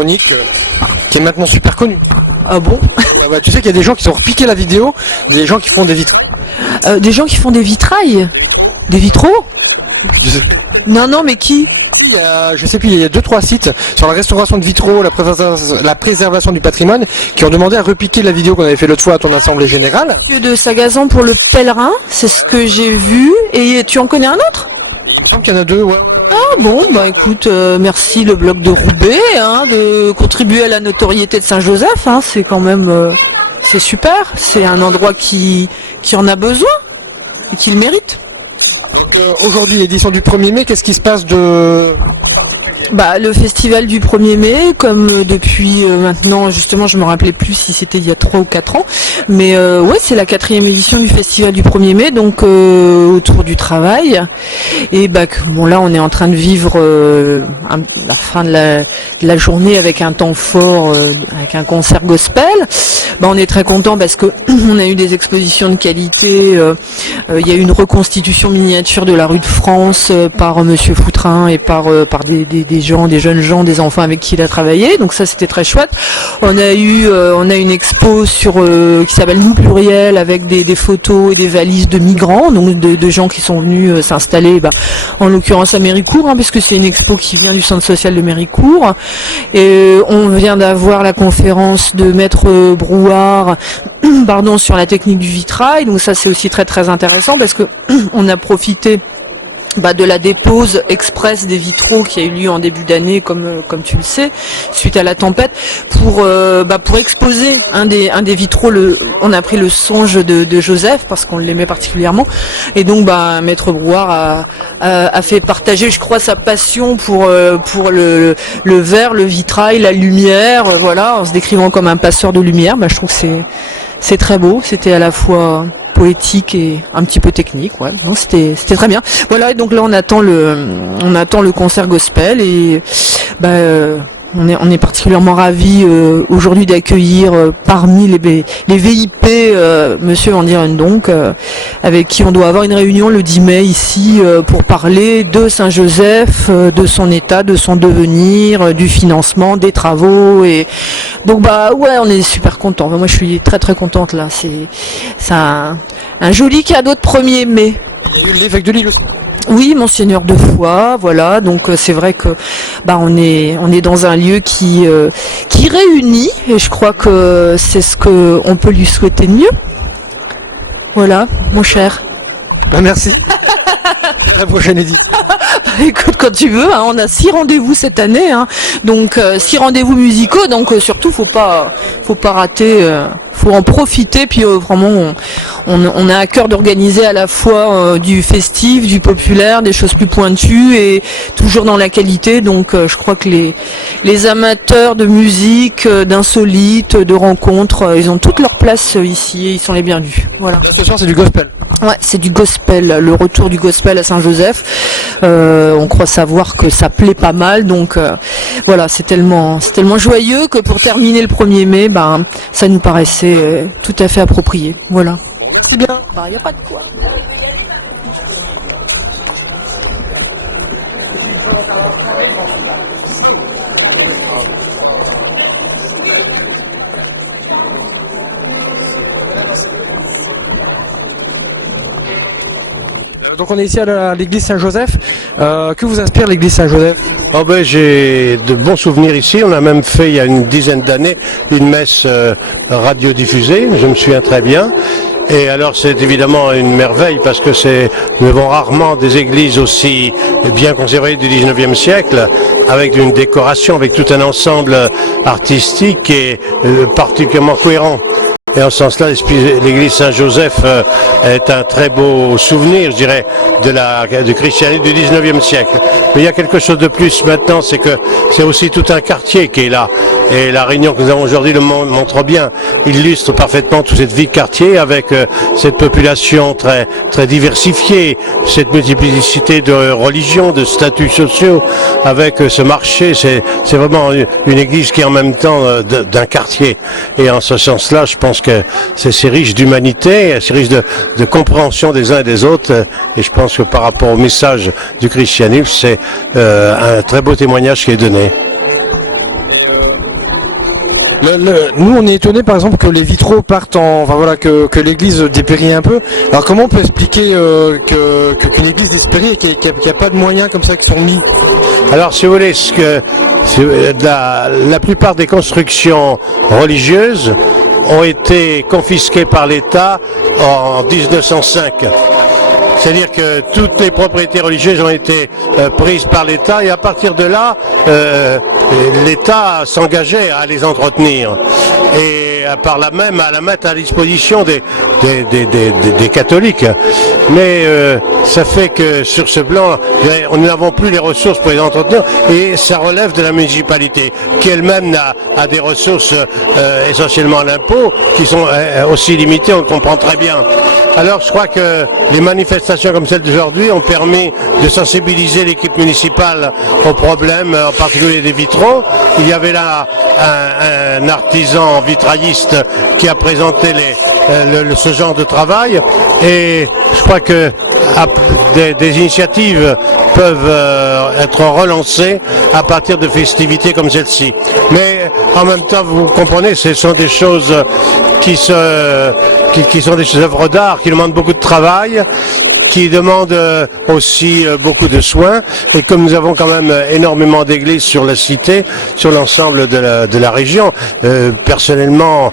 Véronique, qui est maintenant super connue. Ah bon? Tu sais qu'il y a des gens qui ont repiqué la vidéo, des gens qui font des vitres. Des gens qui font des vitrailles? Des vitraux? Non, mais qui? Il y a, je sais plus, il y a 2-3 sites sur la restauration de vitraux, la préservation du patrimoine, qui ont demandé à repiquer la vidéo qu'on avait fait l'autre fois à ton assemblée générale. De Sagazan pour le pèlerin, c'est ce que j'ai vu. Et tu en connais un autre? Je pense qu'il y en a 2, ouais. Ah bon, écoute, merci le blog de Roubaix, de contribuer à la notoriété de Saint-Joseph, c'est quand même, c'est super, c'est un endroit qui en a besoin et qui le mérite. Donc aujourd'hui, l'édition du 1er mai, qu'est-ce qui se passe de... Le festival du 1er mai, comme depuis maintenant, justement, je me rappelais plus si c'était il y a 3 ou 4 ans, mais ouais, c'est la 4e édition du festival du 1er mai, donc autour du travail. Et là, on est en train de vivre la fin de la journée avec un temps fort, avec un concert gospel. On est très content parce que on a eu des expositions de qualité. Il y a eu une reconstitution miniature de la rue de France par Monsieur Foutrin et par des jeunes gens, des enfants avec qui il a travaillé. Donc ça, c'était très chouette. On a une expo qui s'appelle Nous Pluriel, avec des photos et des valises de migrants, donc de gens qui sont venus s'installer, en l'occurrence à Méricourt, puisque c'est une expo qui vient du centre social de Méricourt. Et on vient d'avoir la conférence de Maître Brouard, sur la technique du vitrail. Donc ça, c'est aussi très très intéressant parce que on a profité de la dépose express des vitraux qui a eu lieu en début d'année, comme tu le sais, suite à la tempête, pour exposer un des vitraux. On a pris le songe de Joseph parce qu'on l'aimait particulièrement, et donc Maître Brouard a fait partager, je crois, sa passion pour le verre, le vitrail, la lumière, en se décrivant comme un passeur de lumière. Je trouve que c'est très beau. C'était à la fois poétique et un petit peu technique, ouais. Non, c'était très bien. Voilà, et donc là on attend le concert gospel, et on est particulièrement ravis aujourd'hui d'accueillir parmi les VIP Monsieur Van Dierendonck, avec qui on doit avoir une réunion le 10 mai ici pour parler de Saint-Joseph, de son état, de son devenir, du financement, des travaux. Et donc ouais, on est super contents. Moi je suis très très contente là. C'est un joli cadeau de 1er mai. L'évêque de Lille aussi. Oui, Monseigneur de Foix, voilà. Donc c'est vrai que on est dans un lieu qui réunit, et je crois que c'est ce que on peut lui souhaiter de mieux. Voilà, mon cher. Merci. À la prochaine édition. Écoute, quand tu veux, on a 6 rendez-vous cette année, donc 6 rendez-vous musicaux, donc surtout faut pas rater, faut en profiter, puis vraiment on a à cœur d'organiser à la fois du festif, du populaire, des choses plus pointues et toujours dans la qualité. Donc je crois que les amateurs de musique, d'insolites, de rencontres, ils ont toute leur place ici et ils sont les bienvenus. Voilà. Ce soir c'est du gospel. Ouais, c'est du gospel, le retour du gospel à Saint-Joseph. On croit savoir que ça plaît pas mal, donc voilà, c'est tellement joyeux que pour terminer le 1er mai, ça nous paraissait tout à fait approprié. Voilà. Merci bien. Y a pas de quoi. Donc on est ici à l'église Saint-Joseph. Que vous inspire l'église Saint-Joseph? J'ai de bons souvenirs ici. On a même fait il y a une dizaine d'années une messe radiodiffusée, je me souviens très bien. Et alors c'est évidemment une merveille parce que nous avons rarement des églises aussi bien conservées du 19e siècle, avec une décoration, avec tout un ensemble artistique et particulièrement cohérent. Et en ce sens-là, l'église Saint-Joseph est un très beau souvenir, je dirais, du christianisme du 19e siècle. Mais il y a quelque chose de plus maintenant, c'est que c'est aussi tout un quartier qui est là. Et la réunion que nous avons aujourd'hui le montre bien, illustre parfaitement toute cette vie de quartier avec cette population très, très diversifiée, cette multiplicité de religions, de statuts sociaux, avec ce marché. C'est vraiment une église qui est en même temps d'un quartier. Et en ce sens-là, je pense que c'est riche d'humanité, c'est riche de compréhension des uns et des autres, et je pense que par rapport au message du christianisme, c'est un très beau témoignage qui est donné. Nous, on est étonné, par exemple, que les vitraux partent enfin voilà, que l'église dépérit un peu. Alors, comment on peut expliquer qu'une église dépérit et qu'il n'y a pas de moyens comme ça qui sont mis? Alors, si vous voulez, la plupart des constructions religieuses ont été confisquées par l'État en 1905. C'est-à-dire que toutes les propriétés religieuses ont été prises par l'État et à partir de là, l'État s'engageait à les entretenir et par là même à la mettre à disposition des catholiques. Mais ça fait que sur ce plan, nous n'avons plus les ressources pour les entretenir et ça relève de la municipalité qui elle-même a des ressources essentiellement à l'impôt qui sont aussi limitées, on le comprend très bien. Alors je crois que les manifestations comme celle d'aujourd'hui ont permis de sensibiliser l'équipe municipale aux problèmes, en particulier des vitraux. Il y avait là un artisan vitrailliste qui a présenté ce genre de travail et je crois que des initiatives peuvent être relancées à partir de festivités comme celle-ci. Mais en même temps, vous comprenez, ce sont des choses qui sont des œuvres d'art, qui demandent beaucoup de travail, qui demandent aussi beaucoup de soins. Et comme nous avons quand même énormément d'églises sur la cité, sur l'ensemble de la région, personnellement,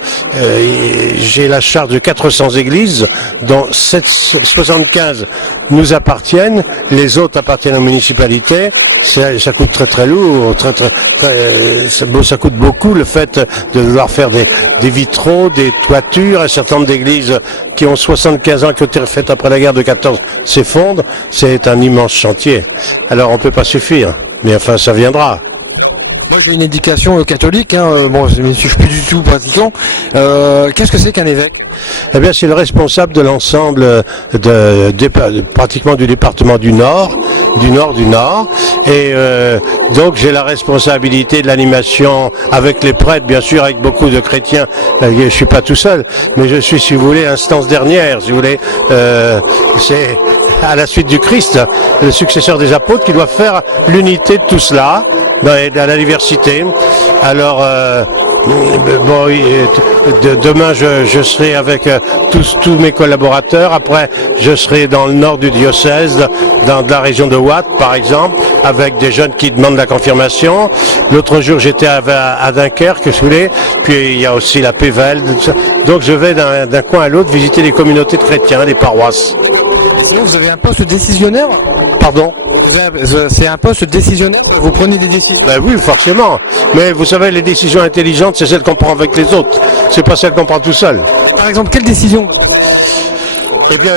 j'ai la charge de 400 églises, dont 75 nous appartiennent, les autres appartiennent aux municipalités. Ça coûte très lourd, ça coûte beaucoup le fait de devoir faire des vitraux, des toitures. Un certain nombre d'églises qui ont 75 ans, qui ont été faites après la guerre de 14, s'effondrent. C'est un immense chantier. Alors on peut pas suffire, mais enfin ça viendra. Moi j'ai une éducation catholique, bon je ne suis plus du tout pratiquant. Qu'est-ce que c'est qu'un évêque? Eh bien c'est le responsable de l'ensemble pratiquement du département du Nord. Et donc j'ai la responsabilité de l'animation avec les prêtres, bien sûr avec beaucoup de chrétiens. Je suis pas tout seul, mais je suis, si vous voulez, instance dernière, si vous voulez. C'est à la suite du Christ, le successeur des apôtres, qui doit faire l'unité de tout cela, à la diversité. Alors, demain je serai avec tous mes collaborateurs. Après, je serai dans le nord du diocèse, dans la région de Watt, par exemple, avec des jeunes qui demandent la confirmation. L'autre jour, j'étais à Dunkerque, si vous voulez. Puis il y a aussi la Pévèle. Donc je vais d'un coin à l'autre visiter les communautés de chrétiens, les paroisses. Sinon, vous avez un poste décisionnaire? Pardon? C'est un poste décisionnaire? Vous prenez des décisions? Ben oui, forcément. Mais vous savez, les décisions intelligentes, c'est celles qu'on prend avec les autres. C'est pas celles qu'on prend tout seul. Par exemple, quelle décision? Eh bien,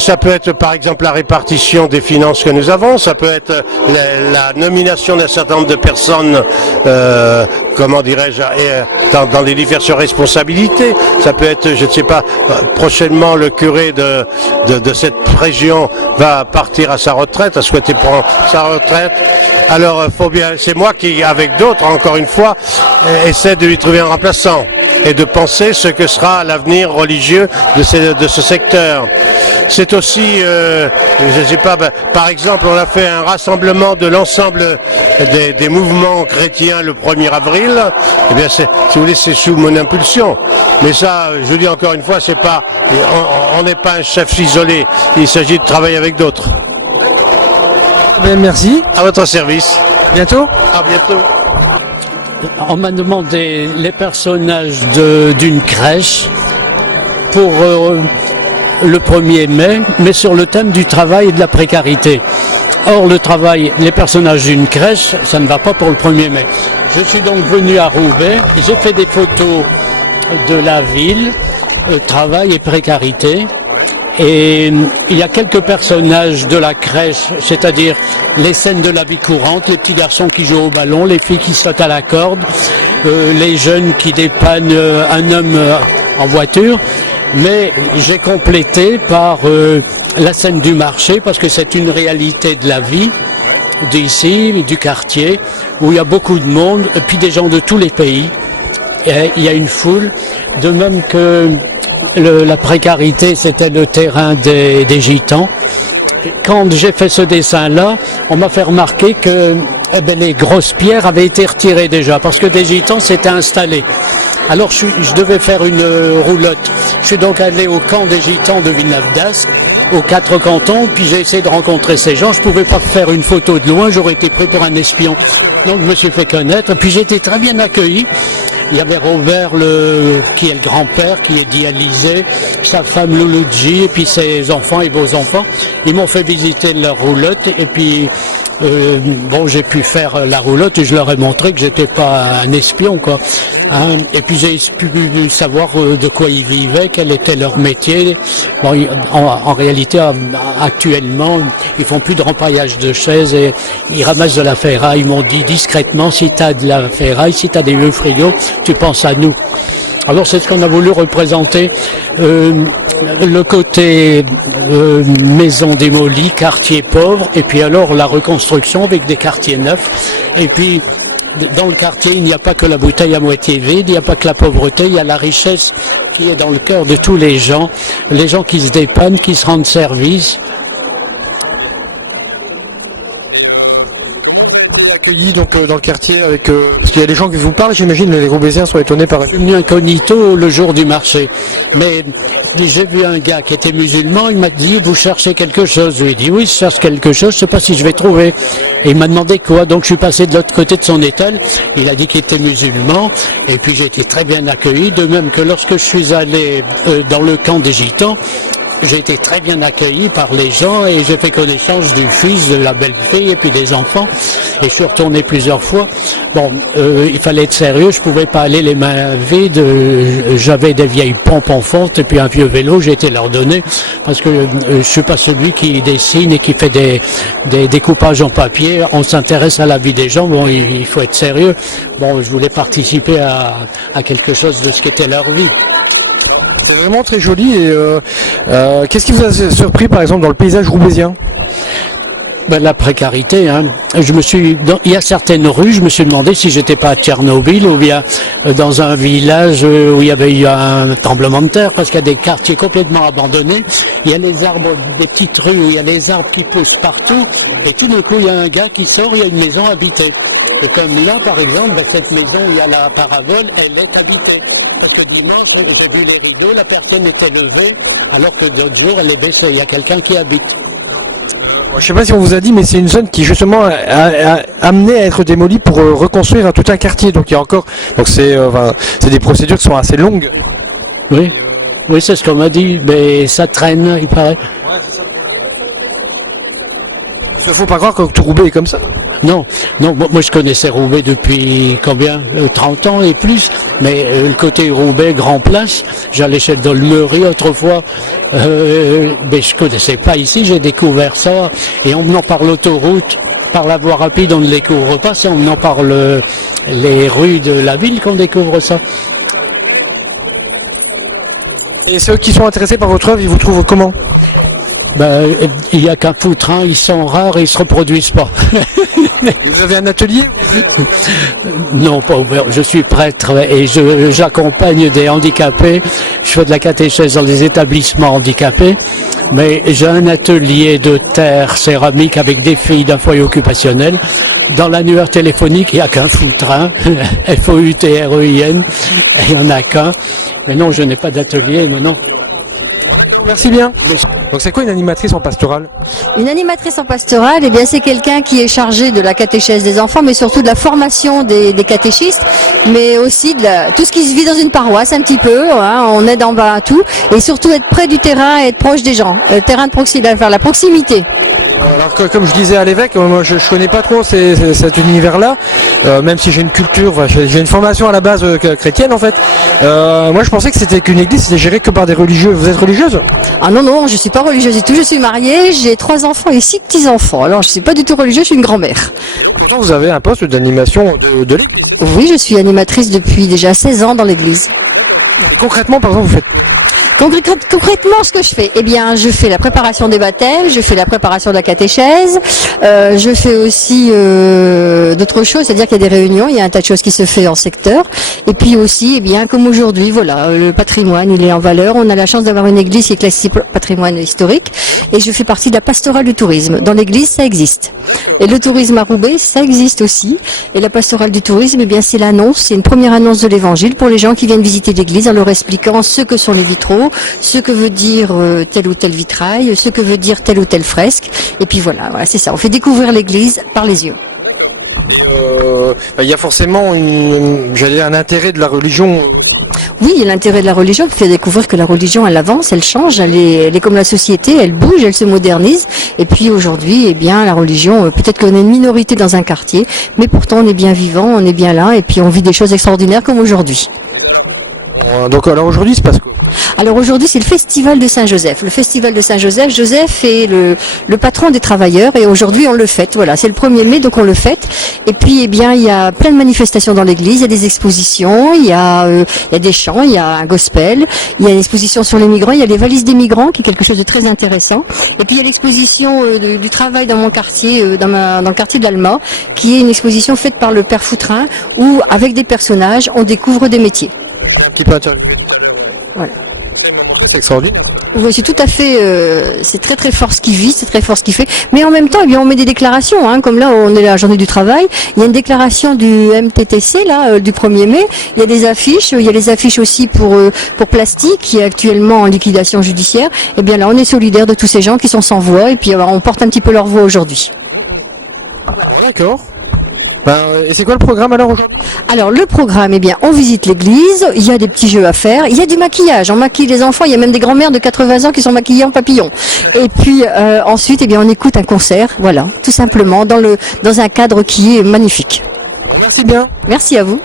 ça peut être par exemple la répartition des finances que nous avons, ça peut être la nomination d'un certain nombre de personnes, comment dirais-je, dans les diverses responsabilités. Ça peut être, je ne sais pas, prochainement le curé de cette région va partir à sa retraite, a souhaité prendre sa retraite. Alors, c'est moi qui, avec d'autres, encore une fois, essaie de lui trouver un remplaçant et de penser ce que sera l'avenir religieux de ce secteur. C'est aussi, je sais pas, par exemple, on a fait un rassemblement de l'ensemble des mouvements chrétiens le 1er avril. Eh bien, si vous voulez, c'est sous mon impulsion. Mais ça, je vous dis encore une fois, c'est pas, on n'est pas un chef isolé. Il s'agit de travailler avec d'autres. Merci. À votre service. Bientôt. À bientôt. On m'a demandé les personnages d'une crèche pour le 1er mai, mais sur le thème du travail et de la précarité. Or, le travail, les personnages d'une crèche, ça ne va pas pour le 1er mai. Je suis donc venu à Roubaix, j'ai fait des photos de la ville, travail et précarité. Et il y a quelques personnages de la crèche, c'est-à-dire les scènes de la vie courante, les petits garçons qui jouent au ballon, les filles qui sautent à la corde, les jeunes qui dépannent un homme en voiture. Mais j'ai complété par la scène du marché, parce que c'est une réalité de la vie d'ici, du quartier, où il y a beaucoup de monde, et puis des gens de tous les pays. Et il y a une foule, de même que la précarité, c'était le terrain des gitans. Quand j'ai fait ce dessin-là, on m'a fait remarquer que eh ben, les grosses pierres avaient été retirées déjà parce que des gitans s'étaient installés. Alors je devais faire une roulotte. Je suis donc allé au camp des gitans de Villeneuve-d'Ascq, aux 4 cantons, puis j'ai essayé de rencontrer ces gens. Je pouvais pas faire une photo de loin, j'aurais été pris pour un espion. Donc je me suis fait connaître, puis j'ai été très bien accueilli. Il y avait Robert, qui est le grand-père, qui est dialysé, sa femme Louloudji, et puis ses enfants et beaux-enfants. Ils m'ont fait visiter leur roulotte, et puis bon, j'ai pu faire la roulotte et je leur ai montré que j'étais pas un espion, quoi. Hein, et puis j'ai pu savoir de quoi ils vivaient, quel était leur métier. Bon, en réalité, actuellement, ils font plus de rempaillage de chaises et ils ramassent de la ferraille. Ils m'ont dit discrètement, si tu as de la ferraille, si tu as des vieux frigos, tu penses à nous. Alors c'est ce qu'on a voulu représenter, le côté maison démolie, quartier pauvre, et puis alors la reconstruction avec des quartiers neufs. Et puis dans le quartier, il n'y a pas que la bouteille à moitié vide, il n'y a pas que la pauvreté, il y a la richesse qui est dans le cœur de tous les gens qui se dépannent, qui se rendent service. Accueilli donc dans le quartier avec parce qu'il y a des gens qui vous parlent, j'imagine les Roubaisiens sont étonnés par Je suis venu incognito le jour du marché, mais j'ai vu un gars qui était musulman, il m'a dit vous cherchez quelque chose, je lui ai dit oui je cherche quelque chose, je sais pas si je vais trouver, et il m'a demandé quoi, donc je suis passé de l'autre côté de son étal, il a dit qu'il était musulman, et puis j'ai été très bien accueilli, de même que lorsque je suis allé dans le camp des gitans, j'ai été très bien accueilli par les gens et j'ai fait connaissance du fils, de la belle-fille et puis des enfants. Et je suis retourné plusieurs fois. Bon, il fallait être sérieux, je pouvais pas aller les mains vides. J'avais des vieilles pompes en fonte et puis un vieux vélo, j'ai été leur donner parce que je suis pas celui qui dessine et qui fait des découpages en papier. On s'intéresse à la vie des gens. Bon, il faut être sérieux. Bon, je voulais participer à quelque chose de ce qu'était leur vie. C'est vraiment très joli et qu'est-ce qui vous a surpris par exemple dans le paysage roubaisien? Ben, la précarité, hein. Il y a certaines rues, je me suis demandé si j'étais pas à Tchernobyl ou bien dans un village où il y avait eu un tremblement de terre, parce qu'il y a des quartiers complètement abandonnés. Il y a les arbres, des petites rues, il y a les arbres qui poussent partout, et tout d'un coup, il y a un gars qui sort, il y a une maison habitée. Et comme là, par exemple, ben, cette maison où il y a la paravelle, elle est habitée. Parce que dimanche, j'ai vu les rideaux, la personne était levée, alors que d'autres jours, elle est baissée. Il y a quelqu'un qui habite. Je sais pas si on vous a dit, mais c'est une zone qui justement a amené à être démolie pour reconstruire tout un quartier. Donc il y a encore, donc c'est des procédures qui sont assez longues. Oui, oui, c'est ce qu'on m'a dit, mais ça traîne, il paraît. Il ne faut pas croire que tout Roubaix est comme ça. Non, moi je connaissais Roubaix depuis combien 30 ans et plus, mais le côté Roubaix Grand Place, j'allais chez Dolmery autrefois, mais je connaissais pas ici, j'ai découvert ça, et en venant par l'autoroute, par la voie rapide, on ne découvre pas, c'est en venant par les rues de la ville qu'on découvre ça. Et ceux qui sont intéressés par votre œuvre, ils vous trouvent comment? Ben, il y a qu'un foutrin, ils sont rares et ils se reproduisent pas. Vous avez un atelier? Non, pas ouvert. Je suis prêtre et j'accompagne des handicapés. Je fais de la catéchèse dans les établissements handicapés. Mais j'ai un atelier de terre céramique avec des filles d'un foyer occupationnel. Dans l'annuaire téléphonique, il n'y a qu'un foutrin. F-O-U-T-R-E-I-N. Et il n'y en a qu'un. Mais non, je n'ai pas d'atelier, non. Merci bien. Donc c'est quoi une animatrice en pastorale? Une animatrice en pastorale, eh bien c'est quelqu'un qui est chargé de la catéchèse des enfants, mais surtout de la formation des catéchistes, mais aussi de tout ce qui se vit dans une paroisse un petit peu. Hein, on aide en bas à tout, et surtout être près du terrain et être proche des gens. Le terrain de proximité, faire la proximité. Alors comme je disais à l'évêque, moi je connais pas trop cet univers-là, même si j'ai une culture, j'ai une formation à la base chrétienne en fait. Moi je pensais que c'était qu'une église, c'était géré que par des religieux. Vous êtes religieuse? Ah non, je suis pas religieuse du tout, je suis mariée, j'ai 3 enfants et 6 petits-enfants. Alors je suis pas du tout religieuse, je suis une grand-mère. Pourtant vous avez un poste d'animation de l'église. Oui, je suis animatrice depuis déjà 16 ans dans l'église. Concrètement, par exemple, vous faites... Concrètement, ce que je fais, eh bien, je fais la préparation des baptêmes, je fais la préparation de la catéchèse, je fais aussi d'autres choses, c'est-à-dire qu'il y a des réunions, il y a un tas de choses qui se fait en secteur, Et puis aussi, eh bien, comme aujourd'hui, voilà, le patrimoine, il est en valeur. On a la chance d'avoir une église qui est classée patrimoine historique. Et je fais partie de la pastorale du tourisme. Dans l'église, ça existe. Et le tourisme à Roubaix, ça existe aussi. Et la pastorale du tourisme, eh bien, c'est l'annonce, c'est une première annonce de l'évangile pour les gens qui viennent visiter l'église en leur expliquant ce que sont les vitraux, ce que veut dire tel ou tel vitrail, ce que veut dire telle ou telle fresque. Et puis voilà, c'est ça. On fait découvrir l'église par les yeux. Il y a forcément un intérêt de la religion. Oui, il y a l'intérêt de la religion qui fait découvrir que la religion, elle avance, elle change, elle est comme la société, elle bouge, elle se modernise. Et puis aujourd'hui, eh bien, la religion, peut-être qu'on est une minorité dans un quartier, mais pourtant on est bien vivant, on est bien là, et puis on vit des choses extraordinaires comme aujourd'hui. Donc alors aujourd'hui, c'est parce que... Alors aujourd'hui, c'est le festival de Saint-Joseph. Le festival de Saint-Joseph, Joseph est le patron des travailleurs et aujourd'hui on le fête. Voilà, c'est le 1er mai, donc on le fête. Et puis, eh bien, il y a plein de manifestations dans l'église, il y a des expositions, il y a des chants, il y a un gospel, il y a une exposition sur les migrants, il y a les valises des migrants qui est quelque chose de très intéressant. Et puis il y a l'exposition du travail dans mon quartier, dans le quartier d'Alma, qui est une exposition faite par le père Foutrin où avec des personnages, on découvre des métiers. Un petit peu intéressant. Voilà. C'est extraordinaire. Oui, c'est tout à fait, c'est très très fort ce qu'il vit, c'est très fort ce qu'il fait. Mais en même temps, eh bien, on met des déclarations, hein, comme là, on est la journée du travail. Il y a une déclaration du MTTC là, du 1er mai. Il y a des affiches, il y a les affiches aussi pour Plastique, qui est actuellement en liquidation judiciaire. Eh bien là, on est solidaire de tous ces gens qui sont sans voix, et puis on porte un petit peu leur voix aujourd'hui. D'accord. Et c'est quoi le programme alors aujourd'hui? Alors le programme, eh bien, on visite l'église, il y a des petits jeux à faire, il y a du maquillage, on maquille les enfants, il y a même des grands-mères de 80 ans qui sont maquillées en papillon. Et puis ensuite, eh bien, on écoute un concert, voilà, tout simplement, dans un cadre qui est magnifique. Merci bien. Merci à vous.